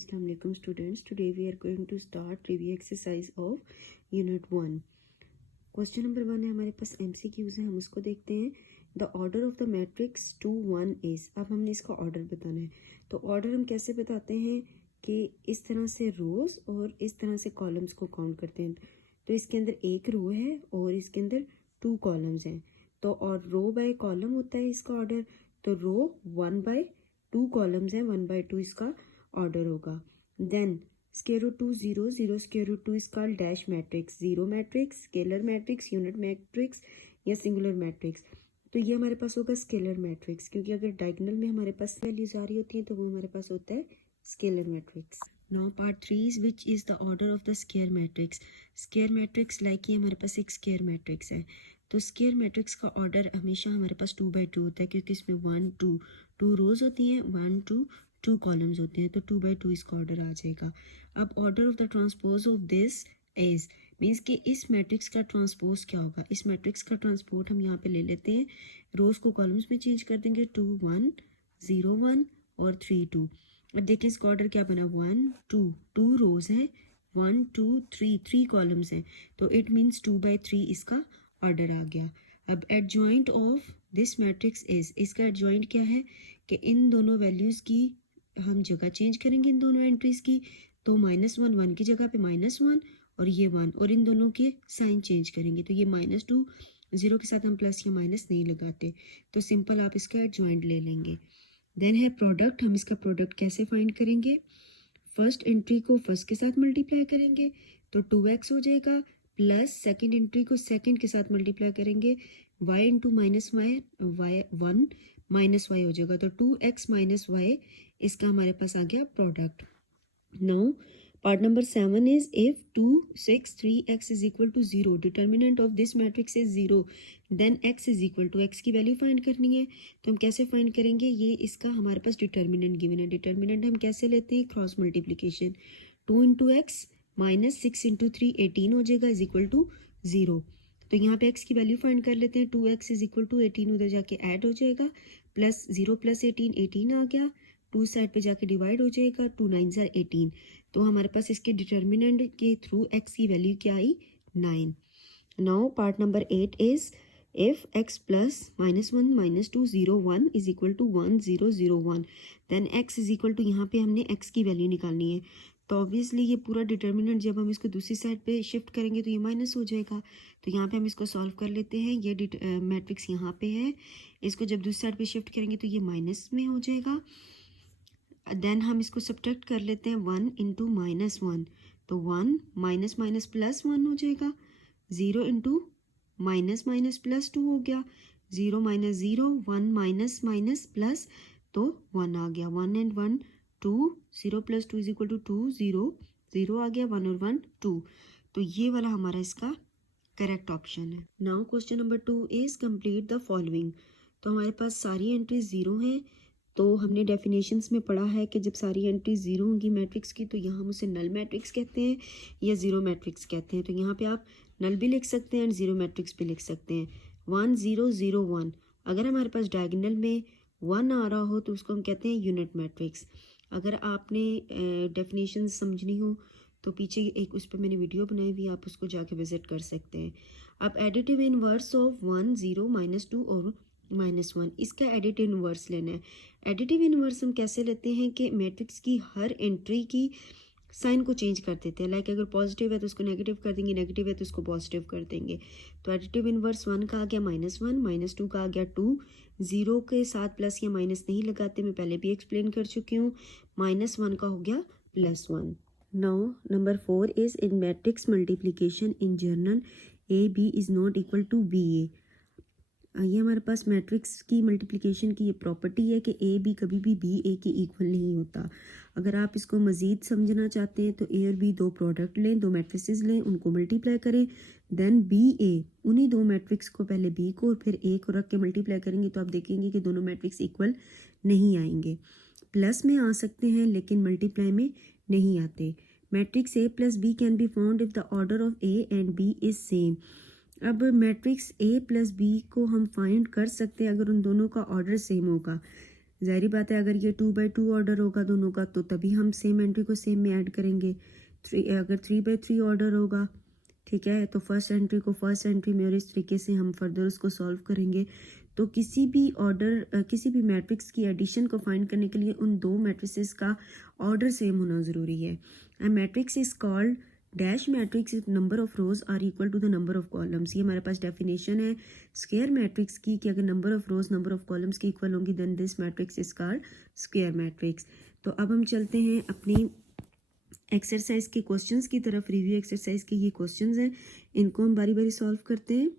Assalamu alaikum students. Today we are going to start review exercise of unit 1. Question number 1 है हमारे पास MCQs है, हम उसको देखते हैं. The order of the matrix 2 1 is. अब हमने इसका ऑर्डर बताना है. तो ऑर्डर हम कैसे बताते हैं कि इस तरह से रोज और इस तरह से कॉलम्स को काउंट करते हैं. तो इसके अंदर एक रो है और इसके अंदर 2 कॉलम्स हैं. तो और रो बाय कॉलम होता है इसका ऑर्डर. तो रो 1 बाय 2 कॉलम्स हैं, 1 बाय 2 इसका ऑर्डर होगा. Then square root 2 0 0 square root 2 is called dash matrix, zero matrix, scalar matrix, unit matrix या सिंगुलर मैट्रिक्स. तो ये हमारे पास होगा स्केलर मैट्रिक्स, क्योंकि अगर डायगोनल में हमारे पास वैल्यूज आ रही होती हैं तो वो हमारे पास होता है scalar matrix. Now part 3 is which is the order of the square matrix. Square matrix like ये हमारे पास एक स्क्वायर मैट्रिक्स है. तो स्क्वायर मैट्रिक्स का ऑर्डर हमेशा हमारे पास 2 बाई 2 होता है, क्योंकि इसमें 1 2 रोज होती हैं, 1 2 कॉलम्स होते हैं. तो 2 बाई 2 इसका ऑर्डर आ जाएगा. अब order of the transpose of this is means कि इस मैट्रिक्स का ट्रांसपोज क्या होगा. इस मैट्रिक्स का ट्रांसपोज हम यहाँ पे ले लेते हैं, रोज को कॉलम्स में चेंज कर देंगे. 2 1 0 1 और 3 2. अब देखिए इसका ऑर्डर क्या बना, 1 2 रोज है, 1 2 3 कॉलम्स हैं. तो इट मीन्स 2 बाई 3 इसका ऑर्डर आ गया. अब adjoint of this matrix is, इसका एडजॉइंट क्या है कि इन दोनों वैल्यूज़ की हम जगह चेंज करेंगे, इन दोनों एंट्रीज की. तो -1 1 की जगह पे -1 और ये 1, और इन दोनों के साइन चेंज करेंगे. तो ये -2 0 के साथ हम प्लस या माइनस नहीं लगाते, तो सिंपल आप इसका एडजॉइंट ले लेंगे. देन है प्रोडक्ट. हम इसका प्रोडक्ट कैसे फाइंड करेंगे. फर्स्ट एंट्री को फर्स्ट के साथ मल्टीप्लाई करेंगे तो 2x हो जाएगा, प्लस सेकेंड एंट्री को सेकेंड के साथ मल्टीप्लाई करेंगे, y into minus y, y 1 minus y हो जाएगा. तो 2x माइनस वाई इसका हमारे पास आ गया product. Now part number 7 is if 2 6 3x is equal to 0, determinant of this matrix is 0, then x is equal to, x की value find करनी है. तो हम कैसे फाइंड करेंगे, ये इसका हमारे पास डिटर्मिनेंट गिवन है. डिटर्मिनेंट हम कैसे लेते हैं, cross multiplication. 2 into x minus 6 into 3 18 हो जाएगा, इज इक्वल टू 0. तो यहाँ पे x की वैल्यू फाइंड कर लेते हैं. 2x इज इक्वल टू 18 उधर जाके ऐड हो जाएगा, प्लस 0 प्लस 18 18 आ गया, 2 साइड पे जाके डिवाइड हो जाएगा, 2 9 18. तो हमारे पास इसके डिटर्मिनेंट के थ्रू x की वैल्यू क्या आई, 9. Now part number 8 is if x plus -1 -2 0 1 is equal to 1 0 0 1, then x is equal to, यहाँ पे हमने x की वैल्यू निकालनी है. तो ऑब्वियसली ये पूरा डिटर्मिनेंट जब हम इसको दूसरी साइड पे शिफ्ट करेंगे तो ये माइनस हो जाएगा. तो यहाँ पे हम इसको सॉल्व कर लेते हैं. ये मैट्रिक्स यहाँ पे है, इसको जब दूसरी साइड पे शिफ्ट करेंगे तो ये माइनस में हो जाएगा. देन हम इसको सब्ट्रैक्ट कर लेते हैं, 1 इंटू -1, तो 1 माइनस माइनस प्लस 1 हो जाएगा. 0 इंटू माइनस माइनस प्लस 2 हो गया, 0 माइनस 0 1 माइनस माइनस प्लस, तो 1 आ गया. 1 and 1 2, 0 plus 2 is equal to 2 0 0 आ गया, 1 और 1 2. तो ये वाला हमारा इसका करेक्ट ऑप्शन है. Now question number 2 is complete the following. तो हमारे पास सारी एंट्रीज 0 हैं. तो हमने डेफिनेशंस में पढ़ा है कि जब सारी एंट्रीज 0 होंगी मैट्रिक्स की तो यहाँ हम उसे नल मैट्रिक्स कहते हैं या ज़ीरो मैट्रिक्स कहते हैं. तो यहाँ पे आप नल भी लिख सकते हैं एंड ज़ीरो मैट्रिक्स भी लिख सकते हैं. 1 0 0 1, अगर हमारे पास डायगोनल में 1 आ रहा हो तो उसको हम कहते हैं यूनिट मैट्रिक्स. अगर आपने डेफिनेशन समझनी हो तो पीछे एक उस पर मैंने वीडियो बनाई हुई है, आप उसको जाके विजिट कर सकते हैं. अब एडिटिव इनवर्स ऑफ 1 0 -2 और -1, इसका एडिटिव इनवर्स लेना है. एडिटिव इनवर्स हम कैसे लेते हैं कि मैट्रिक्स की हर एंट्री की साइन को चेंज कर देते हैं. लाइक अगर पॉजिटिव है तो उसको नेगेटिव कर देंगे, नेगेटिव है तो उसको पॉजिटिव कर देंगे. तो एडिटिव इनवर्स 1 का आ गया -1, -2 का आ गया 2, 0 के साथ प्लस या माइनस नहीं लगाते, मैं पहले भी एक्सप्लेन कर चुकी हूँ. -1 का हो गया +1. Now number 4 is in matrix multiplication in general AB is not equal to BA. ये हमारे पास मैट्रिक्स की मल्टीप्लिकेशन की ये प्रॉपर्टी है कि ए बी कभी भी बी ए के इक्वल नहीं होता. अगर आप इसको मज़ीद समझना चाहते हैं तो ए और बी दो प्रोडक्ट लें, दो मैट्रिसेस लें, उनको मल्टीप्लाई करें, देन बी ए, उन्हीं दो मैट्रिक्स को पहले बी को और फिर ए को रख के मल्टीप्लाई करेंगे तो आप देखेंगे कि दोनों मैट्रिक्स इक्वल नहीं आएंगे. प्लस में आ सकते हैं लेकिन मल्टीप्लाई में नहीं आते. Matrix A plus B can be found if the order of A and B is same. अब मैट्रिक्स ए प्लस बी को हम फाइंड कर सकते हैं अगर उन दोनों का ऑर्डर सेम होगा. ज़ाहिर बात है अगर ये 2/2 ऑर्डर होगा दोनों का तो तभी हम सेम एंट्री को सेम में ऐड करेंगे। अगर 3/3 ऑर्डर होगा, ठीक है, तो फर्स्ट एंट्री को फर्स्ट एंट्री में और इस तरीके से हम फर्दर उसको सॉल्व करेंगे। तो किसी भी मैट्रिक्स की एडिशन को फाइंड करने के लिए उन दो मैट्रिसेस का ऑर्डर सेम होना ज़रूरी है। A matrix is called dash matrix if number of rows are equal to the number of columns. ये हमारे पास डेफिनेशन है स्क्वायर मैट्रिक्स की कि अगर number of rows number of columns की इक्वल होंगी then this matrix is called square matrix. तो अब हम चलते हैं अपनी एक्सरसाइज के क्वेश्चंस की तरफ। रिव्यू एक्सरसाइज के ये क्वेश्चंस हैं, इनको हम बारी बारी सॉल्व करते हैं।